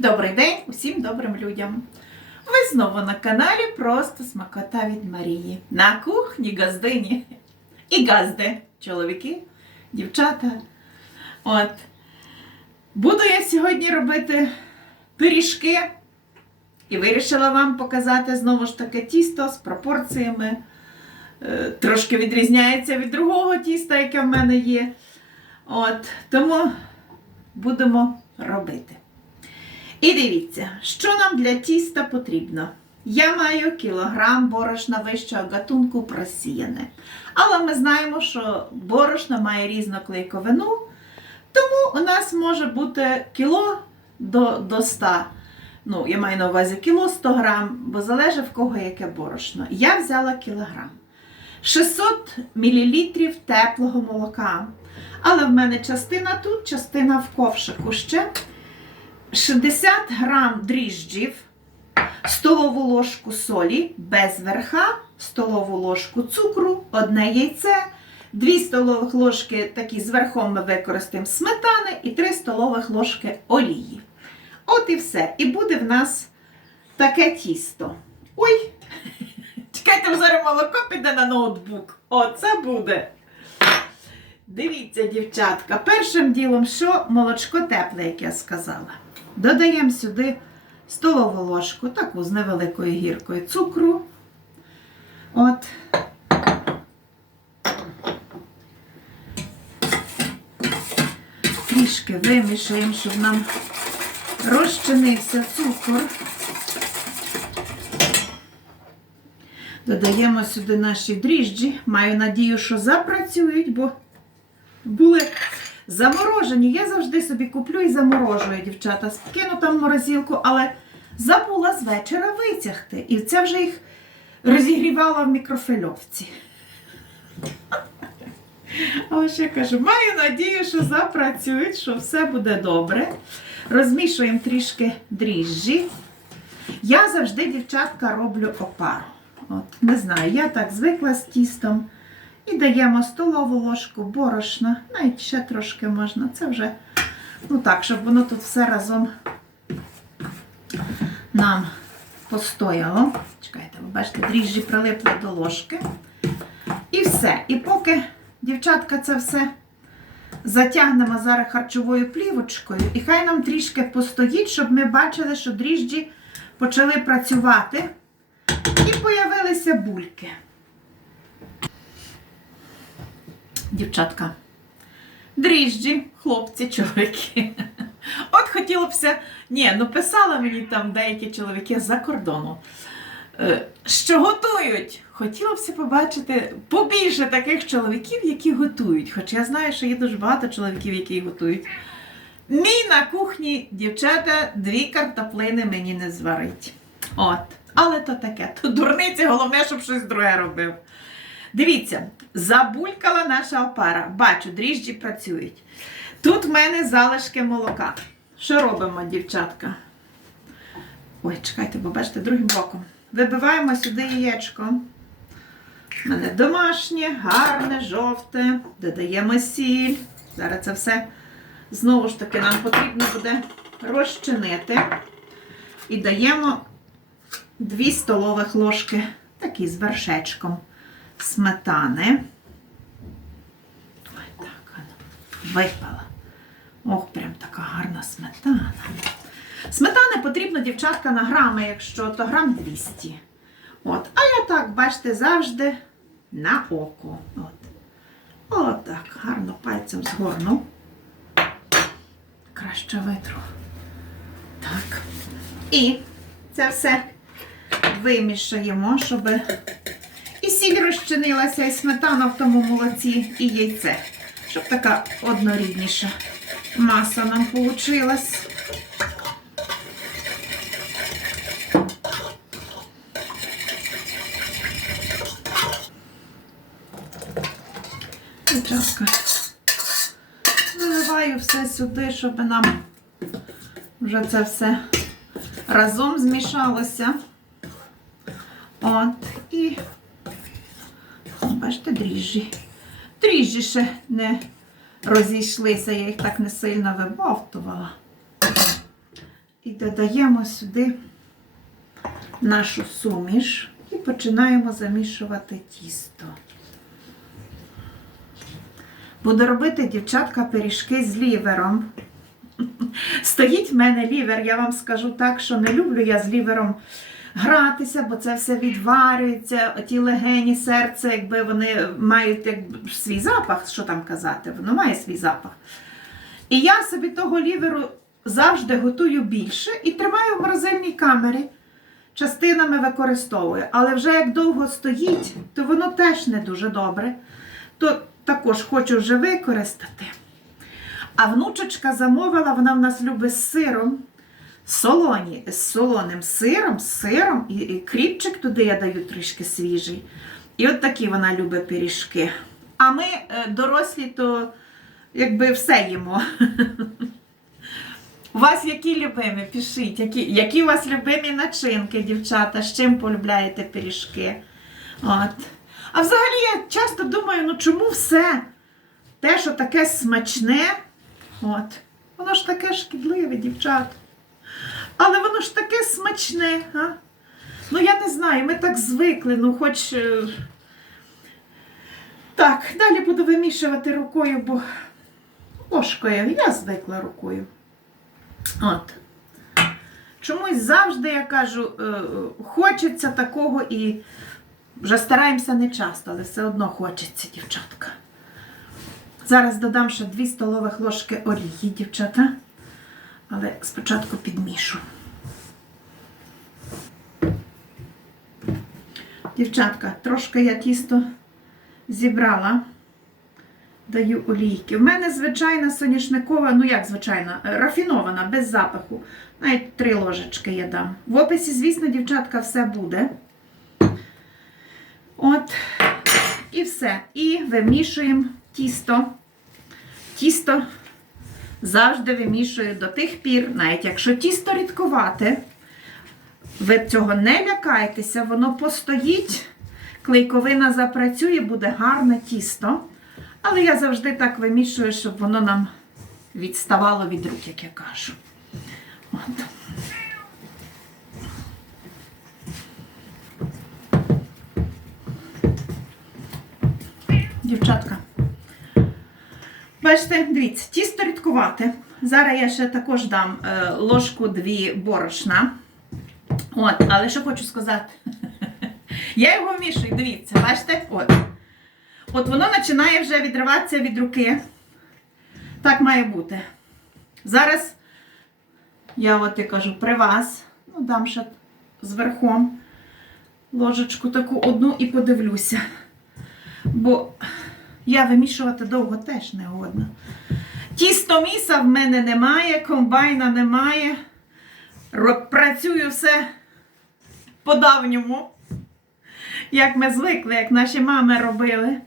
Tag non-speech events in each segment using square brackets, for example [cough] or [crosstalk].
Добрий день усім добрим людям! Ви знову на каналі Просто Смакота від Марії. На кухні газдині і газди, чоловіки, дівчата. От. Буду я сьогодні робити пиріжки. І вирішила вам показати знову ж таки тісто з пропорціями. Е, Трошки відрізняється від другого тіста, яке в мене є. От, тому будемо робити. І дивіться, що нам для тіста потрібно. Я маю кілограм борошна вищого гатунку просіяне. Але ми знаємо, що борошно має різну клейковину, тому у нас може бути кіло до, до 100. Ну, я маю на увазі кіло 100 грам, бо залежить в кого яке борошно. Я взяла кілограм. 600 мл теплого молока. Але в мене частина тут, частина в ковшику ще. 60 грам дріжджів, столову ложку солі без верха, столову ложку цукру, одне яйце, 2 столових ложки такі з верхом ми використаємо сметани і 3 столових ложки олії. От і все. І буде в нас таке тісто. Ой! [laughs] Чекайте, зараз молоко піде на ноутбук. Оце буде. Дивіться, дівчатка, першим ділом, що молочко тепле, як я сказала. Додаємо сюди столову ложку, таку з невеликою гіркою цукру. От. Трішки вимішаємо, щоб нам розчинився цукор. Додаємо сюди наші дріжджі. Маю надію, що запрацюють, бо були заморожені. Я завжди собі куплю і заморожую, дівчата. Скину там в морозилку, але забула з вечора витягти. І це вже їх розігрівала в мікрофильовці. А я кажу, маю надію, що запрацюють, що все буде добре. Розмішуємо трішки дріжджі. Я завжди, дівчатка, роблю опару. От, Не знаю, я так звикла з тістом. І даємо столову ложку борошна, навіть ще трошки можна. Це вже, ну так, щоб воно тут все разом нам постояло. Чекайте, ви бачите, дріжджі прилипли до ложки. І все. І поки, дівчатка, це все затягнемо зараз харчовою плівочкою, і хай нам трішки постоїть, щоб ми бачили, що дріжджі почали працювати і появилися бульки. Дівчатка. Дріжджі, хлопці, чоловіки. [laughs] От хотілося б, ні, ну писали мені там деякі чоловіки з-за кордону, е, що готують. Хотілося б побачити побільше таких чоловіків, які готують. Хоча я знаю, що є дуже багато чоловіків, які готують. Мій на кухні, дівчата, дві картоплини мені не зварить. От. Але то таке. То дурниці, головне, щоб щось друге робив. Дивіться, забулькала наша опара. Бачу, дріжджі працюють. Тут в мене залишки молока. Що робимо, дівчатка? Ой, чекайте, бо бачите, другим боком. Вибиваємо сюди яєчко. У мене домашнє, гарне, жовте. Додаємо сіль. Зараз це все знову ж таки нам потрібно буде розчинити. І даємо 2 столових ложки, такі з вершечком сметани. Ой, так, воно випала. Ох, прям така гарна сметана. Сметани потрібно, дівчатка, на грами, якщо то грам 200. От. А я так, бачите, завжди на око. От. От гарно пальцем згорну. Краще витру. Так. І це все вимішаємо, щоб і сіль розчинилася, і сметана в тому молоці, і яйце. Щоб така однорідніша маса нам вийшла. Дівчатка, виливаю все сюди, щоб нам вже це все разом змішалося. От, і бачите, дріжджі. Дріжджі ще не розійшлися, я їх так не сильно вибовтувала. І додаємо сюди нашу суміш і починаємо замішувати тісто. Буду робити дівчатка пиріжки з лівером. Стоїть в мене лівер, я вам скажу так, що не люблю я з лівером гратися, бо це все відварюється, ті легені, серце, якби вони мають якби, свій запах, що там казати, воно має свій запах. І я собі того ліверу завжди готую більше і тримаю в морозильній камері. Частинами використовую. Але вже як довго стоїть, то воно теж не дуже добре. То також хочу вже використати. А внучечка замовила, вона в нас любить з сиром. Солоні, з солоним сиром, з сиром, і, і кріпчик туди я даю трішки свіжий. І от такі вона любить пиріжки. А ми, е, дорослі, то якби все їмо. [laughs] У вас які любимі? Пишіть, які, які у вас любимі начинки, дівчата, з чим полюбляєте пиріжки? От. А взагалі я часто думаю, ну чому все те, що таке смачне, от, воно ж таке шкідливе, дівчата. Але воно ж таке смачне, а? Ну я не знаю, ми так звикли, ну хоч. е, Так, далі буду вимішувати рукою, бо ложкою, я звикла рукою. От. Чомусь завжди, я кажу, е, хочеться такого і вже стараємося не часто, але все одно хочеться, дівчатка. Зараз додам ще 2 столових ложки олії, дівчата. Але спочатку підмішу. Дівчатка, трошки я тісто зібрала, даю олійки. У мене звичайна соняшникова, ну як звичайна, рафінована, без запаху. Навіть три ложечки я дам. В описі, звісно, дівчатка, все буде. От, і все. І вимішуємо тісто. Тісто завжди вимішую до тих пір, навіть якщо тісто рідкувате, ви цього не лякайтеся, воно постоїть, клейковина запрацює, буде гарне тісто. Але я завжди так вимішую, щоб воно нам відставало від рук, як я кажу. От. Дівчатка. Бачите, дивіться, тісто рідкувате. Зараз я ще також дам е, ложку дві борошна. От, але що хочу сказати. [laughs] Я його вмішую, дивіться, бачите? От. От воно починає вже відриватися від руки. Так має бути. Зараз я от я кажу при вас, ну, дам ще зверхом ложечку таку одну і подивлюся. Бо я вимішувати довго теж не годна. Тісто міса в мене немає, комбайна немає. Працюю все по-давньому, як ми звикли, як наші мами робили.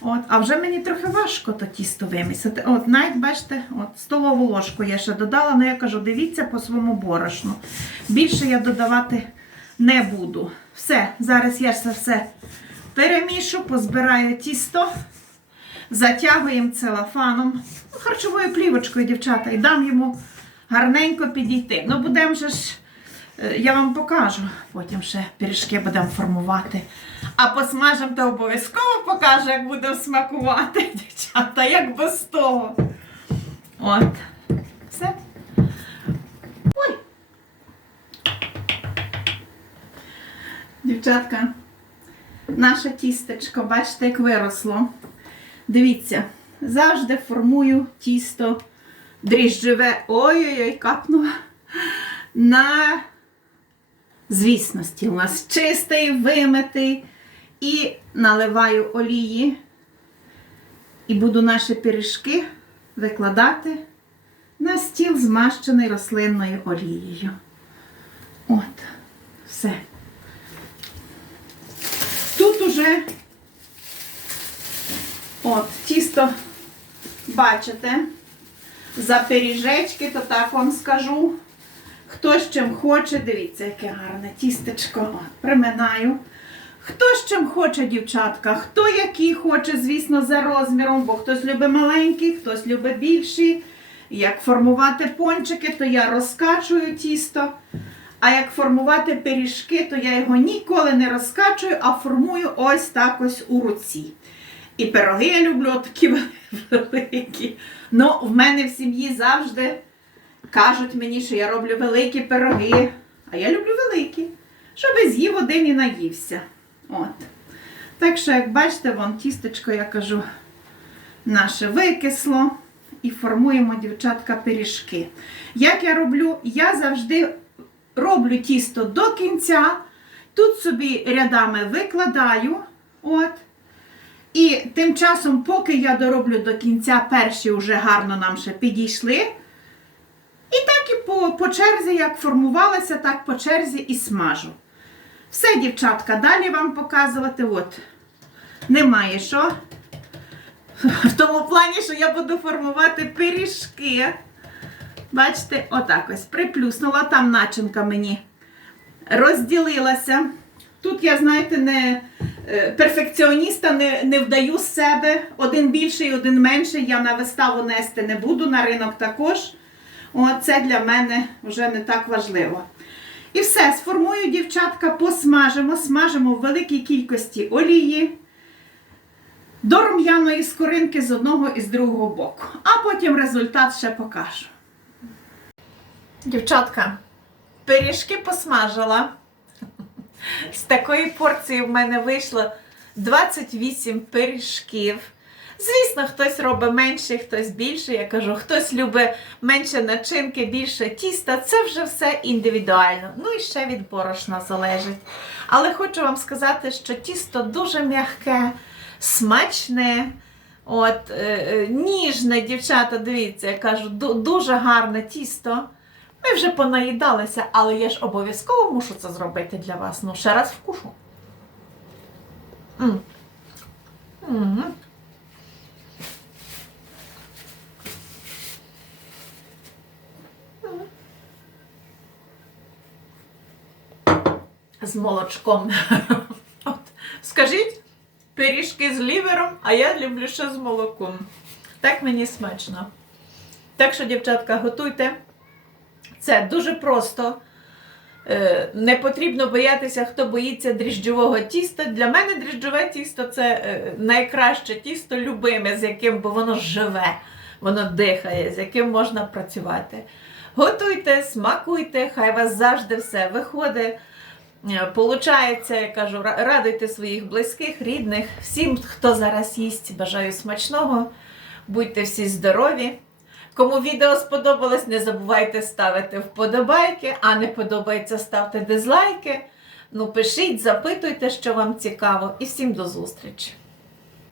От, а вже мені трохи важко то тісто вимісити. От, навіть бачите, от, столову ложку я ще додала, але я кажу, дивіться по своєму борошну. Більше я додавати не буду. Все, зараз я це все перемішу, позбираю тісто, затягуємо целофаном, ну, харчовою плівочкою, дівчата, і дам йому гарненько підійти. Ну, будемо же ж, е, я вам покажу, потім ще пиріжки будемо формувати. А посмажемо, то обов'язково покажу, як будемо смакувати, [laughs] дівчата, як без того. От. Все. Ой. Дівчатка, наше тістечко, бачите, як виросло. Дивіться, завжди формую тісто дріжджеве. Ой-ой-ой, капнула. На, звісно, стіл у нас чистий, вимитий. І наливаю олії. І буду наші пиріжки викладати на стіл, змащений рослинною олією. От, все. Тут уже от, тісто, бачите, за пиріжечки, то так вам скажу. Хто з чим хоче, дивіться, яке гарне тістечко. От, приминаю. Хто з чим хоче, дівчатка, хто який хоче, звісно, за розміром, бо хтось любить маленький, хтось любить більші. Як формувати пончики, то я розкачую тісто. А як формувати пиріжки, то я його ніколи не розкачую, а формую ось так ось у руці. І пироги я люблю такі [laughs] великі. Ну, в мене в сім'ї завжди кажуть мені, що я роблю великі пироги. А я люблю великі, щоб з'їв один і наївся. От. Так що, як бачите, вон тістечко, я кажу, наше викисло і формуємо, дівчатка, пиріжки. Як я роблю? Я завжди роблю тісто до кінця, тут собі рядами викладаю. От. І тим часом, поки я дороблю до кінця, перші вже гарно нам ще підійшли. І так і по, по черзі, як формувалася, так по черзі і смажу. Все, дівчатка, далі вам показувати. От. Немає що. В тому плані, що я буду формувати пиріжки. Бачите, отак ось приплюснула, там начинка мені розділилася. Тут я, знаєте, не е, перфекціоніста не, не вдаю з себе. Один більший, один менший. Я на виставу нести не буду, на ринок також. О, це для мене вже не так важливо. І все, сформую, дівчатка, посмажимо, смажимо в великій кількості олії до рум'яної скоринки з одного і з другого боку. А потім результат ще покажу. Дівчатка, пиріжки посмажила. З такої порції в мене вийшло 28 пиріжків. Звісно, хтось робить менше, хтось більше. Я кажу, хтось любить менше начинки, більше тіста. Це вже все індивідуально. Ну і ще від борошна залежить. Але хочу вам сказати, що тісто дуже м'яке, смачне. От, е, е, ніжне, дівчата, дивіться, я кажу, дуже гарне тісто. Ми вже понаїдалися, але я ж обов'язково мушу це зробити для вас. Ну, ще раз вкушу. З молочком. [laughs] От. Скажіть, пиріжки з лівером, а я люблю ще з молоком. Так мені смачно. Так що, дівчатка, готуйте. Це дуже просто. Е, Не потрібно боятися, хто боїться дріжджового тіста. Для мене дріжджове тісто це е, найкраще тісто, любиме, з яким, бо воно живе, воно дихає, з яким можна працювати. Готуйте, смакуйте, хай вас завжди все виходить. Е, Получається, я кажу, радуйте своїх близьких, рідних, всім, хто зараз їсть, бажаю смачного. Будьте всі здорові. Кому відео сподобалось, не забувайте ставити вподобайки, а не подобається, ставте дизлайки. Ну, пишіть, запитуйте, що вам цікаво, і всім до зустрічі!